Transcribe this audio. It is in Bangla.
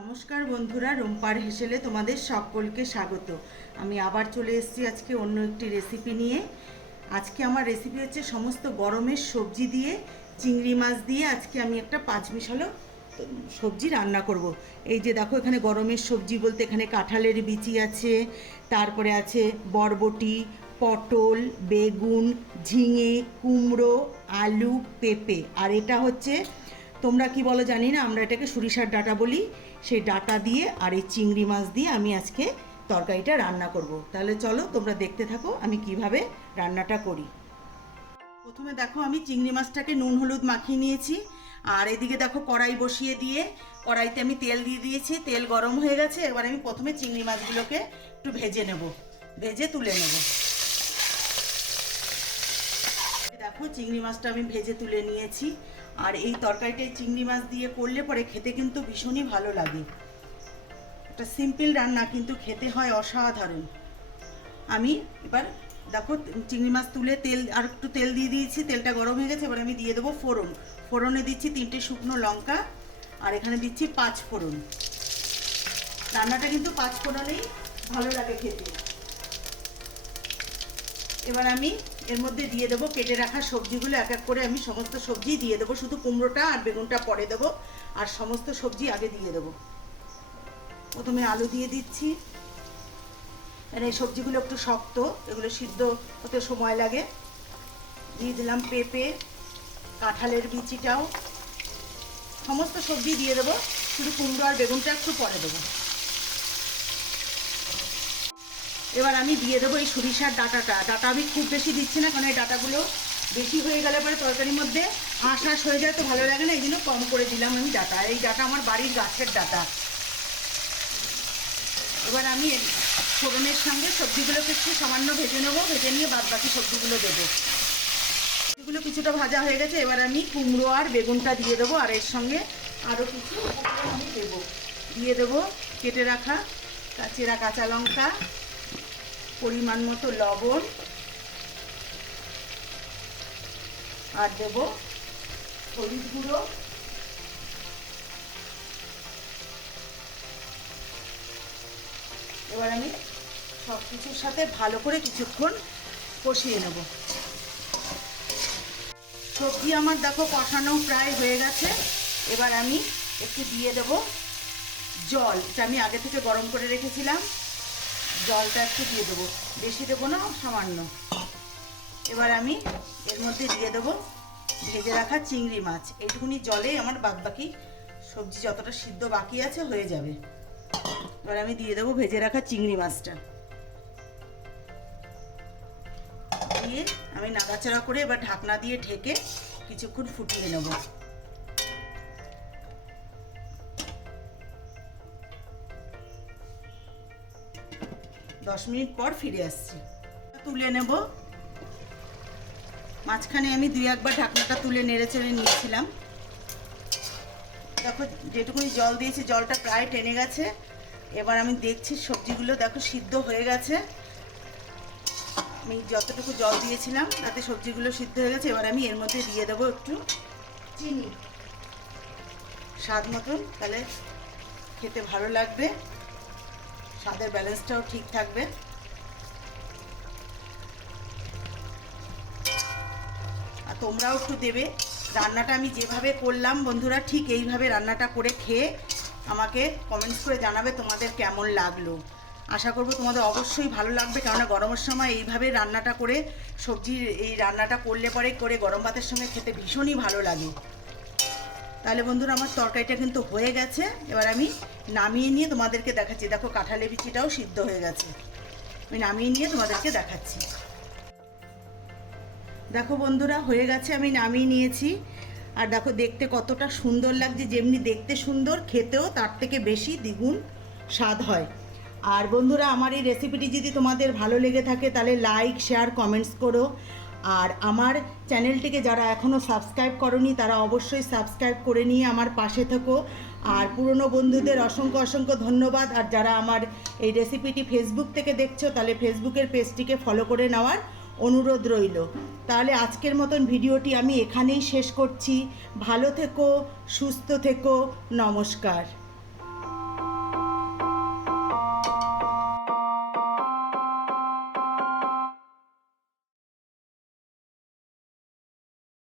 নমস্কার বন্ধুরা, রুম্পার হেসেলে তোমাদের সকলকে স্বাগত। আমি আবার চলে এসেছি আজকে অন্য একটি রেসিপি নিয়ে। আজকে আমার রেসিপি হচ্ছে সমস্ত গরমের সবজি দিয়ে, চিংড়ি মাছ দিয়ে আজকে আমি একটা পাঁচমিশালো সবজি রান্না করব। এই যে দেখো, এখানে গরমের সবজি বলতে এখানে কাঁঠালের বিচি আছে, তারপরে আছে বরবটি, পটল, বেগুন, ঝিঙে, কুমড়ো, আলু, পেঁপে, আর এটা হচ্ছে, তোমরা কি বলো জানি না, আমরা এটাকে সরিষার ডাঁটা বলি। সেই ডাঁটা দিয়ে আর এই চিংড়ি মাছ দিয়ে আমি আজকে তরকারিটা রান্না করব। তাহলে চলো তোমরা দেখতে থাকো আমি কিভাবে রান্নাটা করি। প্রথমে দেখো, আমি চিংড়ি মাছটাকে নুন হলুদ মাখিয়ে নিয়েছি। আর এদিকে দেখো, কড়াই বসিয়ে দিয়ে কড়াইতে আমি তেল দিয়ে দিয়েছি। তেল গরম হয়ে গেছে। এবার আমি প্রথমে চিংড়ি মাছগুলোকে একটু ভেজে নেব, ভেজে তুলে নেব। দেখো, চিংড়ি মাছটা আমি ভেজে তুলে নিয়েছি। আর এই তরকারিটাই চিংড়ি মাছ দিয়ে করলে পরে খেতে কিন্তু ভীষণই ভালো লাগে। একটা সিম্পল রান্না, কিন্তু খেতে হয় অসাধারণ। আমি এবার দেখো চিংড়ি মাছ তুলে তেল আর একটু তেল দিয়ে দিয়েছি। তেলটা গরম হয়ে গেছে। এবার আমি দিয়ে দেবো ফোড়ন। ফোড়নে দিচ্ছি 3টে শুকনো লঙ্কা, আর এখানে দিচ্ছি 5 ফোড়ন। রান্নাটা কিন্তু 5 ফোড়নেই ভালো লাগে খেতে। এবার আমি এর মধ্যে দিয়ে দেবো কেটে রাখা সবজিগুলো। এক এক করে আমি সমস্ত সবজি দিয়ে দেবো, শুধু কুমড়োটা আর বেগুনটা পরে দেবো, আর সমস্ত সবজি আগে দিয়ে দেবো। প্রথমে আলু দিয়ে দিচ্ছি। এই সবজিগুলো একটু শক্ত, এগুলো সিদ্ধ হতে সময় লাগে। দিয়ে দিলাম পেঁপে, কাঁঠালের বিচিটাও, সমস্ত সবজি দিয়ে দেবো, শুধু কুমড়ো আর বেগুনটা একটু পরে দেবো। এবার আমি দিয়ে দেবো এই সরিষার ডাঁটাটা। ডাঁটা আমি খুব বেশি দিচ্ছি না, কারণ এই ডাঁটাগুলো বেশি হয়ে গেলে পরে তরকারির মধ্যে আঁশ হয়ে যায়, তো ভালো লাগে না, এই জন্য কম করে দিলাম আমি ডাঁটা। এই ডাঁটা আমার বাড়ির গাছের ডাঁটা। এবার আমি ফোড়নের সঙ্গে সবজিগুলোকে একটু সামান্য ভেজে নেবো, ভেজে নিয়ে বাদ বাকি সবজিগুলো দেবো। সবজিগুলো কিছুটা ভাজা হয়ে গেছে। এবার আমি কুমড়ো আর বেগুনটা দিয়ে দেবো, আর এর সঙ্গে আরও কিছু আমি দেবো। দিয়ে দেবো কেটে রাখা চেরা কাঁচা লঙ্কা, পরিমাণ মতো লবণ, আর দেবো হলুদ গুঁড়ো। এবার আমি সব কিছুর সাথে ভালো করে কিছুক্ষণ কষিয়ে নেব। সবজি আমার দেখো কষানো প্রায় হয়ে গেছে। এবার আমি একটু দিয়ে দেব জল, যা আমি আগে থেকে গরম করে রেখেছিলাম। জলটা একটু দিয়ে দেবো, বেশি দেবো না, সামান্য। এবার আমি এর মধ্যে দিয়ে দেবো ভেজে রাখা চিংড়ি মাছ। এইটুকুনি জলে আমার বাদবাকি সবজি যতটা সিদ্ধ বাকি আছে হয়ে যাবে। এবার আমি দিয়ে দেবো ভেজে রাখা চিংড়ি মাছটা, দিয়ে আমি নাড়াচাড়া করে এবার ঢাকনা দিয়ে ঢেকে কিছুক্ষণ ফুটিয়ে নেব। দশ মিনিট পর ফিরে আসছি। তুলে নেব। মাঝখানে আমি 2-1 বার ঢাকনাটা তুলে নেড়ে চেড়ে নিয়েছিলাম। দেখো যেটুকুনি জল দিয়েছি, জলটা প্রায় টেনে গেছে। এবার আমি দেখছি সবজিগুলো দেখো সিদ্ধ হয়ে গেছে। আমি যতটুকু জল দিয়েছিলাম তাতে সবজিগুলো সিদ্ধ হয়ে গেছে। এবার আমি এর মধ্যে দিয়ে দেবো একটু চিনি, স্বাদ মতন, তাহলে খেতে ভালো লাগবে, স্বাদের ব্যালেন্সটাও ঠিক থাকবে। আর তোমরাও একটু দেবে। রান্নাটা আমি যেভাবে করলাম বন্ধুরা, ঠিক এইভাবে রান্নাটা করে খেয়ে আমাকে কমেন্টস করে জানাবে তোমাদের কেমন লাগলো। আশা করব তোমাদের অবশ্যই ভালো লাগবে, কেননা গরমের সময় এইভাবে রান্নাটা করে, সবজির এই রান্নাটা করলে পরে করে গরম ভাতের সঙ্গে খেতে ভীষণই ভালো লাগে। তাহলে বন্ধুরা, আমার তরকারিটা কিন্তু হয়ে গেছে। এবার আমি নামিয়ে নিয়ে তোমাদেরকে দেখাচ্ছি। দেখো কাঁঠালের বিচিটাও সিদ্ধ হয়ে গেছে। আমি নামিয়ে নিয়ে তোমাদেরকে দেখাচ্ছি। দেখো বন্ধুরা, হয়ে গেছে, আমি নামিয়ে নিয়েছি। আর দেখো দেখতে কতটা সুন্দর লাগছে। যেমনি দেখতে সুন্দর, খেতেও তার থেকে বেশি দ্বিগুণ স্বাদ হয়। আর বন্ধুরা, আমার এই রেসিপিটি যদি তোমাদের ভালো লেগে থাকে তাহলে লাইক, শেয়ার, কমেন্টস করো। আর আমার চ্যানেলটিকে যারা এখনও সাবস্ক্রাইব করোনি তারা অবশ্যই সাবস্ক্রাইব করে নিয়ে আমার পাশে থেকো। আর পুরনো বন্ধুদের অসংখ্য অসংখ্য ধন্যবাদ। আর যারা আমার এই রেসিপিটি ফেসবুক থেকে দেখছো, তাহলে ফেসবুকের পেজটিকে ফলো করে নেওয়ার অনুরোধ রইল। তাহলে আজকের মতন ভিডিওটি আমি এখানেই শেষ করছি। ভালো থেকো, সুস্থ থেকো, নমস্কার।